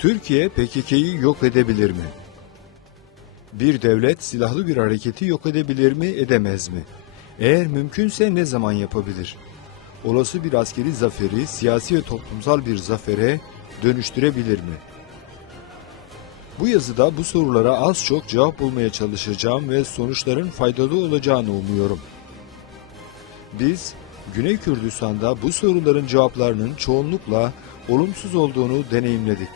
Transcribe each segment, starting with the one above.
Türkiye PKK'yı yok edebilir mi? Bir devlet silahlı bir hareketi yok edebilir mi, edemez mi? Eğer mümkünse ne zaman yapabilir? Olası bir askeri zaferi siyasi ve toplumsal bir zafere dönüştürebilir mi? Bu yazıda bu sorulara az çok cevap bulmaya çalışacağım ve sonuçların faydalı olacağını umuyorum. Biz, Güney Kürdistan'da bu soruların cevaplarının çoğunlukla olumsuz olduğunu deneyimledik.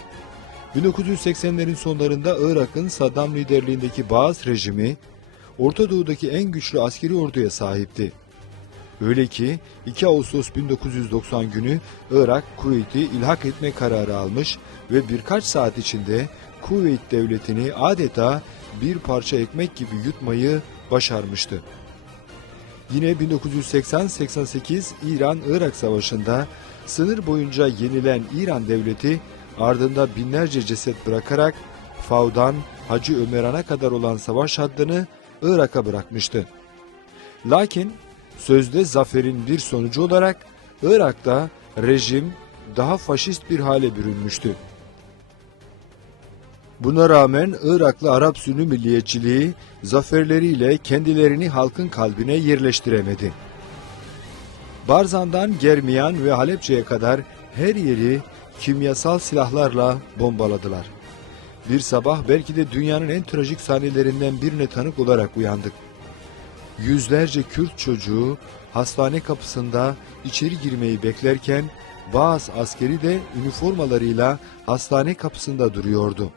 1980'lerin sonlarında Irak'ın Saddam liderliğindeki Baas rejimi, Orta Doğu'daki en güçlü askeri orduya sahipti. Öyle ki 2 Ağustos 1990 günü Irak, Kuveyt'i ilhak etme kararı almış ve birkaç saat içinde Kuveyt devletini adeta bir parça ekmek gibi yutmayı başarmıştı. Yine 1980-88 İran-Irak Savaşı'nda sınır boyunca yenilen İran devleti ardında binlerce ceset bırakarak Fav'dan Hacı Ömeran'a kadar olan savaş hattını Irak'a bırakmıştı. Lakin sözde zaferin bir sonucu olarak Irak'ta rejim daha faşist bir hale bürünmüştü. Buna rağmen Iraklı Arap Sünni milliyetçiliği zaferleriyle kendilerini halkın kalbine yerleştiremedi. Barzan'dan Germiyan ve Halepçe'ye kadar her yeri kimyasal silahlarla bombaladılar. Bir sabah belki de dünyanın en trajik sahnelerinden birine tanık olarak uyandık. Yüzlerce Kürt çocuğu hastane kapısında içeri girmeyi beklerken bazı askeri de üniformalarıyla hastane kapısında duruyordu.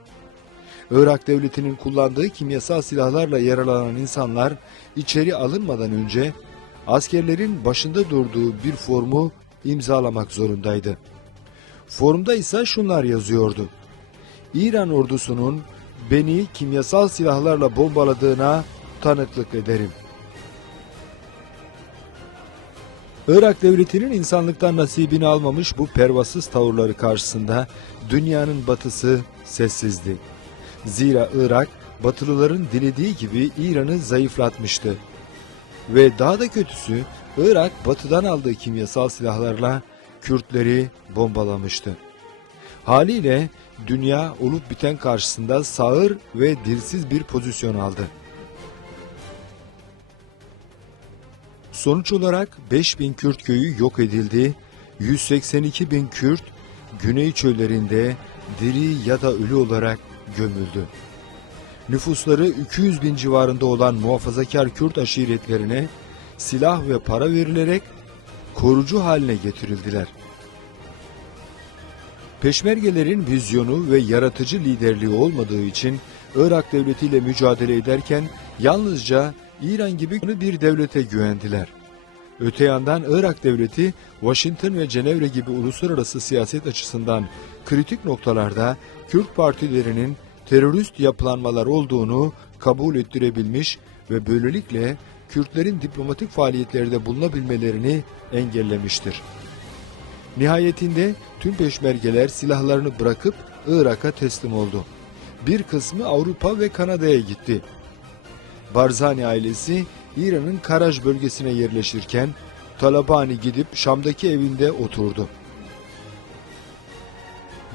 Irak devletinin kullandığı kimyasal silahlarla yaralanan insanlar içeri alınmadan önce askerlerin başında durduğu bir formu imzalamak zorundaydı. Formda ise şunlar yazıyordu: İran ordusunun beni kimyasal silahlarla bombaladığına tanıklık ederim. Irak devletinin insanlıktan nasibini almamış bu pervasız tavırları karşısında dünyanın batısı sessizdi. Zira Irak, Batılıların dilediği gibi İran'ı zayıflatmıştı. Ve daha da kötüsü, Irak batıdan aldığı kimyasal silahlarla Kürtleri bombalamıştı. Haliyle dünya olup biten karşısında sağır ve dilsiz bir pozisyon aldı. Sonuç olarak 5.000 Kürt köyü yok edildi, 182.000 Kürt Güney çöllerinde diri ya da ölü olarak gömüldü. Nüfusları 200.000 civarında olan muhafazakar Kürt aşiretlerine silah ve para verilerek korucu haline getirildiler. Peşmergelerin vizyonu ve yaratıcı liderliği olmadığı için Irak devletiyle mücadele ederken yalnızca İran gibi bir devlete güvendiler. Öte yandan Irak devleti Washington ve Cenevre gibi uluslararası siyaset açısından kritik noktalarda Kürt partilerinin terörist yapılanmalar olduğunu kabul ettirebilmiş ve böylelikle Kürtlerin diplomatik faaliyetlerde bulunabilmelerini engellemiştir. Nihayetinde tüm peşmergeler silahlarını bırakıp Irak'a teslim oldu. Bir kısmı Avrupa ve Kanada'ya gitti. Barzani ailesi İran'ın Karaj bölgesine yerleşirken Talabani gidip Şam'daki evinde oturdu.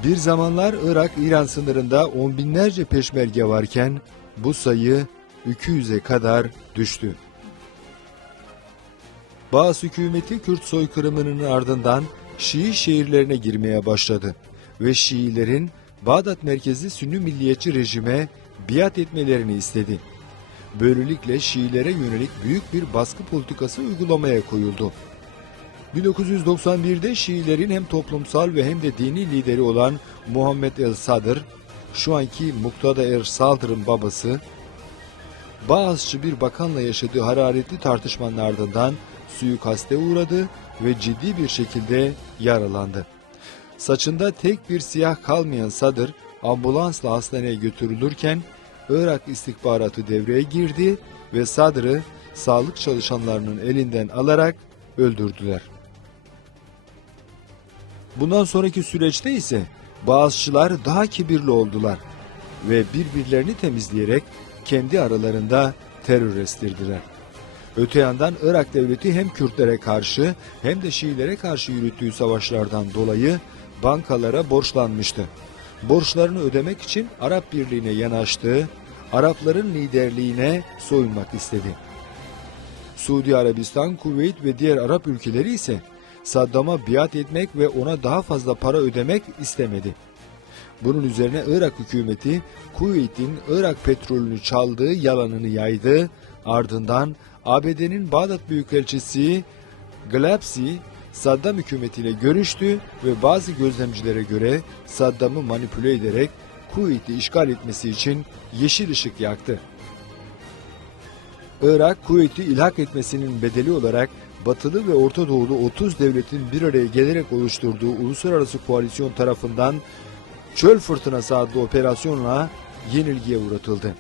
Bir zamanlar Irak-İran sınırında on binlerce peşmerge varken bu sayı 200'e kadar düştü. Baas hükümeti Kürt soykırımının ardından Şii şehirlerine girmeye başladı ve Şiilerin Bağdat merkezli Sünni milliyetçi rejime biat etmelerini istedi. Böylelikle Şiilere yönelik büyük bir baskı politikası uygulamaya koyuldu. 1991'de Şiilerin hem toplumsal ve hem de dini lideri olan Muhammed el-Sadr, şu anki Muqtada el-Sadr'ın babası, Baasçı bir bakanla yaşadığı hararetli tartışmanın ardından suikaste uğradı ve ciddi bir şekilde yaralandı. Saçında tek bir siyah kalmayan Sadr, ambulansla hastaneye götürülürken Irak istihbaratı devreye girdi ve Sadr'ı sağlık çalışanlarının elinden alarak öldürdüler. Bundan sonraki süreçte ise Baasçılar daha kibirli oldular ve birbirlerini temizleyerek kendi aralarında terör estirdiler. Öte yandan Irak devleti hem Kürtlere karşı hem de Şiilere karşı yürüttüğü savaşlardan dolayı bankalara borçlanmıştı. borçlarını ödemek için Arap Birliği'ne yanaştı, Arapların liderliğine soyunmak istedi. Suudi Arabistan, Kuveyt ve diğer Arap ülkeleri ise Saddam'a biat etmek ve ona daha fazla para ödemek istemedi. Bunun üzerine Irak hükümeti Kuveyt'in Irak petrolünü çaldığı yalanını yaydı. Ardından ABD'nin Bağdat Büyükelçisi Gillespie Saddam hükümetiyle görüştü ve bazı gözlemcilere göre Saddam'ı manipüle ederek Kuveyt'i işgal etmesi için yeşil ışık yaktı. Irak, Kuveyt'i ilhak etmesinin bedeli olarak Batılı ve Orta Doğulu 30 devletin bir araya gelerek oluşturduğu uluslararası koalisyon tarafından Çöl Fırtınası adlı operasyonla yenilgiye uğratıldı.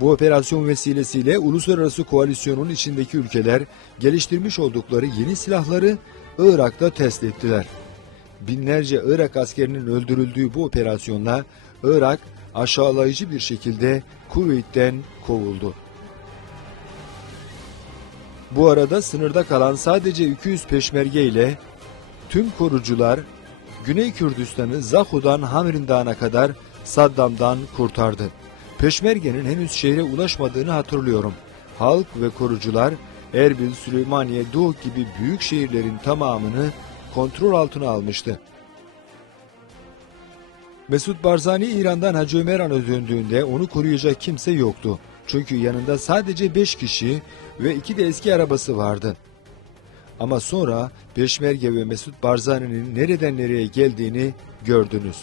Bu operasyon vesilesiyle uluslararası koalisyonun içindeki ülkeler geliştirmiş oldukları yeni silahları Irak'ta test ettiler. Binlerce Irak askerinin öldürüldüğü bu operasyonla Irak aşağılayıcı bir şekilde Kuveyt'ten kovuldu. Bu arada sınırda kalan sadece 200 peşmerge ile tüm korucular Güney Kürdistan'ı Zahu'dan Hamrin Dağı'na kadar Saddam'dan kurtardı. Peşmerge'nin henüz şehre ulaşmadığını hatırlıyorum. Halk ve korucular Erbil, Süleymaniye, Doğuk gibi büyük şehirlerin tamamını kontrol altına almıştı. Mesut Barzani İran'dan Hacı Ömer Han'a döndüğünde onu koruyacak kimse yoktu. Çünkü yanında sadece 5 kişi ve 2 de eski arabası vardı. Ama sonra Peşmerge ve Mesut Barzani'nin nereden nereye geldiğini gördünüz.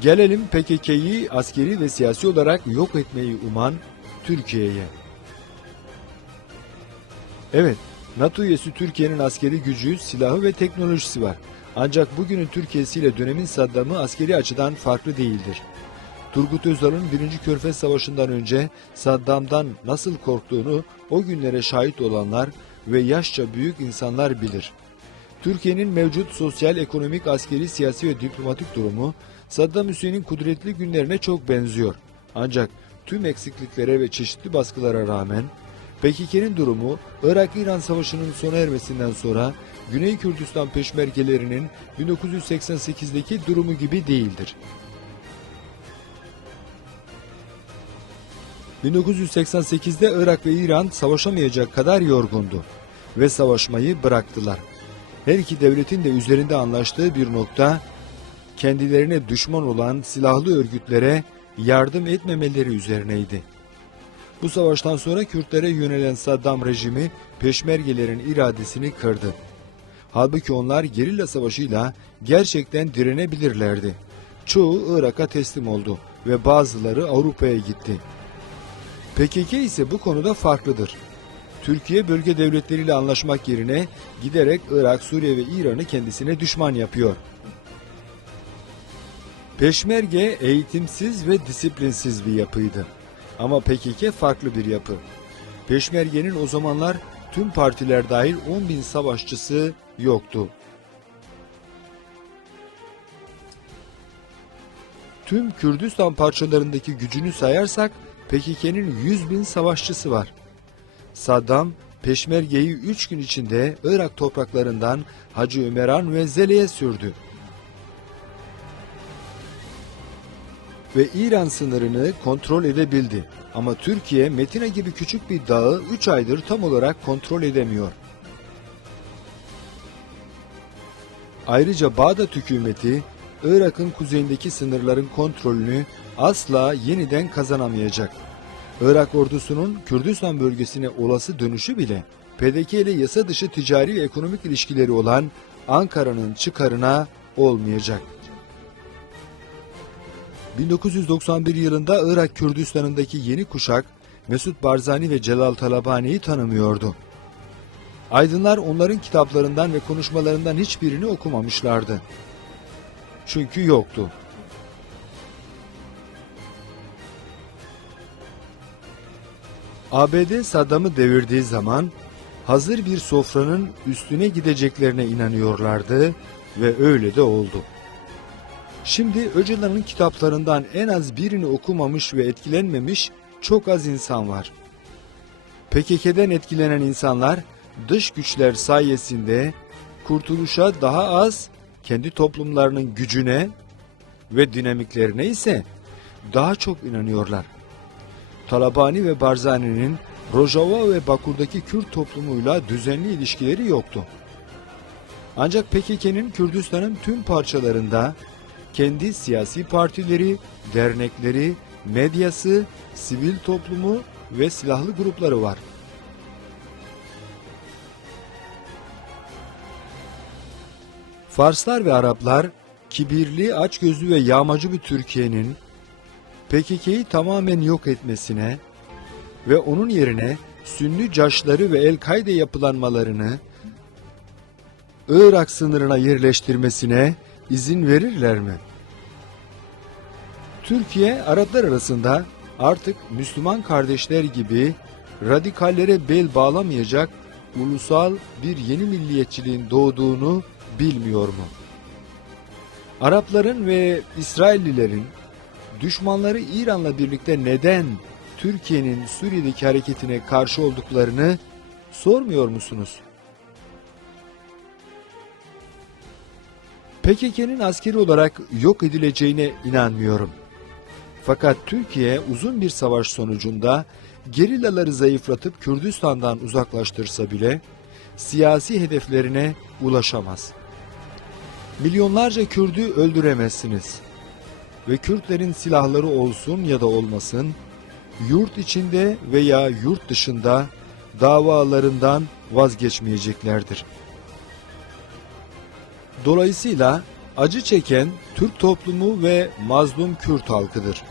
Gelelim PKK'yı askeri ve siyasi olarak yok etmeyi uman Türkiye'ye. Evet, NATO üyesi Türkiye'nin askeri gücü, silahı ve teknolojisi var. Ancak bugünün Türkiye'si ile dönemin Saddam'ı askeri açıdan farklı değildir. Turgut Özal'ın 1. Körfez Savaşı'ndan önce Saddam'dan nasıl korktuğunu o günlere şahit olanlar ve yaşça büyük insanlar bilir. Türkiye'nin mevcut sosyal, ekonomik, askeri, siyasi ve diplomatik durumu Saddam Hüseyin'in kudretli günlerine çok benziyor. Ancak tüm eksikliklere ve çeşitli baskılara rağmen PKK'nin durumu Irak-İran Savaşı'nın sona ermesinden sonra Güney Kürdistan peşmergelerinin 1988'deki durumu gibi değildir. 1988'de Irak ve İran savaşamayacak kadar yorgundu ve savaşmayı bıraktılar. Her iki devletin de üzerinde anlaştığı bir nokta, kendilerine düşman olan silahlı örgütlere yardım etmemeleri üzerineydi. Bu savaştan sonra Kürtlere yönelen Saddam rejimi peşmergelerin iradesini kırdı. Halbuki onlar gerilla savaşıyla gerçekten direnebilirlerdi. Çoğu Irak'a teslim oldu ve bazıları Avrupa'ya gitti. PKK ise bu konuda farklıdır. Türkiye bölge devletleriyle anlaşmak yerine giderek Irak, Suriye ve İran'ı kendisine düşman yapıyor. Peşmerge eğitimsiz ve disiplinsiz bir yapıydı. Ama PKK farklı bir yapı. Peşmerge'nin o zamanlar tüm partiler dahil 10.000 savaşçısı yoktu. Tüm Kürdistan parçalarındaki gücünü sayarsak PKK'nin 100.000 savaşçısı var. Saddam, Peşmerge'yi 3 gün içinde Irak topraklarından Hacı Ömer Han ve Zele'ye sürdü. Ve İran sınırını kontrol edebildi. Ama Türkiye, Metina gibi küçük bir dağı 3 aydır tam olarak kontrol edemiyor. Ayrıca Bağdat hükümeti, Irak'ın kuzeyindeki sınırların kontrolünü asla yeniden kazanamayacak. Irak ordusunun Kürdistan bölgesine olası dönüşü bile PDK ile yasa dışı ticari ve ekonomik ilişkileri olan Ankara'nın çıkarına olmayacak. 1991 yılında Irak Kürdistan'ındaki yeni kuşak Mesut Barzani ve Celal Talabani'yi tanımıyordu. Aydınlar onların kitaplarından ve konuşmalarından hiçbirini okumamışlardı. Çünkü yoktu. ABD Saddam'ı devirdiği zaman hazır bir sofranın üstüne gideceklerine inanıyorlardı ve öyle de oldu. Şimdi Öcalan'ın kitaplarından en az birini okumamış ve etkilenmemiş çok az insan var. PKK'den etkilenen insanlar dış güçler sayesinde kurtuluşa daha az, kendi toplumlarının gücüne ve dinamiklerine ise daha çok inanıyorlar. Talabani ve Barzani'nin Rojava ve Bakur'daki Kürt toplumuyla düzenli ilişkileri yoktu. Ancak PKK'nın Kürdistan'ın tüm parçalarında kendi siyasi partileri, dernekleri, medyası, sivil toplumu ve silahlı grupları var. Farslar ve Araplar, kibirli, açgözlü ve yağmacı bir Türkiye'nin PKK'yı tamamen yok etmesine ve onun yerine Sünni caşları ve El-Kaide yapılanmalarını Irak sınırına yerleştirmesine izin verirler mi? Türkiye, Araplar arasında artık Müslüman kardeşler gibi radikallere bel bağlamayacak ulusal bir yeni milliyetçiliğin doğduğunu bilmiyor mu? Arapların ve İsraillilerin düşmanları İran'la birlikte neden Türkiye'nin Suriye'deki hareketine karşı olduklarını sormuyor musunuz? PKK'nın askeri olarak yok edileceğine inanmıyorum. Fakat Türkiye uzun bir savaş sonucunda gerillaları zayıflatıp Kürdistan'dan uzaklaştırsa bile siyasi hedeflerine ulaşamaz. Milyonlarca Kürdü öldüremezsiniz. Ve Kürtlerin silahları olsun ya da olmasın, yurt içinde veya yurt dışında davalarından vazgeçmeyeceklerdir. Dolayısıyla acı çeken Türk toplumu ve mazlum Kürt halkıdır.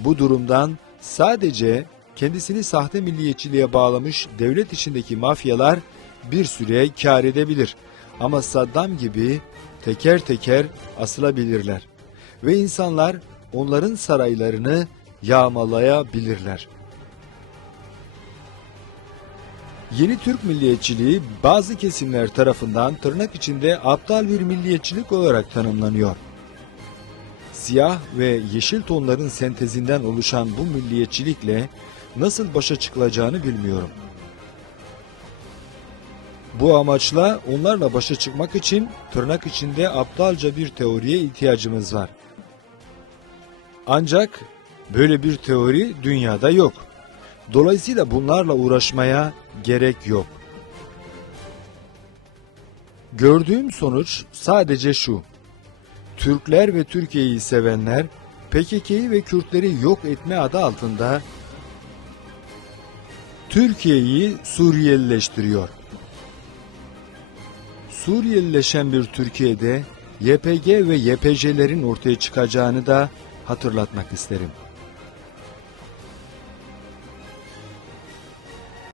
Bu durumdan sadece kendisini sahte milliyetçiliğe bağlamış devlet içindeki mafyalar bir süre kâr edebilir. Ama Saddam gibi teker teker asılabilirler. Ve insanlar onların saraylarını yağmalayabilirler. Yeni Türk milliyetçiliği bazı kesimler tarafından tırnak içinde aptal bir milliyetçilik olarak tanımlanıyor. Siyah ve yeşil tonların sentezinden oluşan bu milliyetçilikle nasıl başa çıkılacağını bilmiyorum. Bu amaçla onlarla başa çıkmak için tırnak içinde aptalca bir teoriye ihtiyacımız var. Ancak böyle bir teori dünyada yok. Dolayısıyla bunlarla uğraşmaya gerek yok. Gördüğüm sonuç sadece şu: Türkler ve Türkiye'yi sevenler PKK'yı ve Kürtleri yok etme adı altında Türkiye'yi Suriyelileştiriyor. Suriyelileşen bir Türkiye'de YPG ve YPJ'lerin ortaya çıkacağını da hatırlatmak isterim.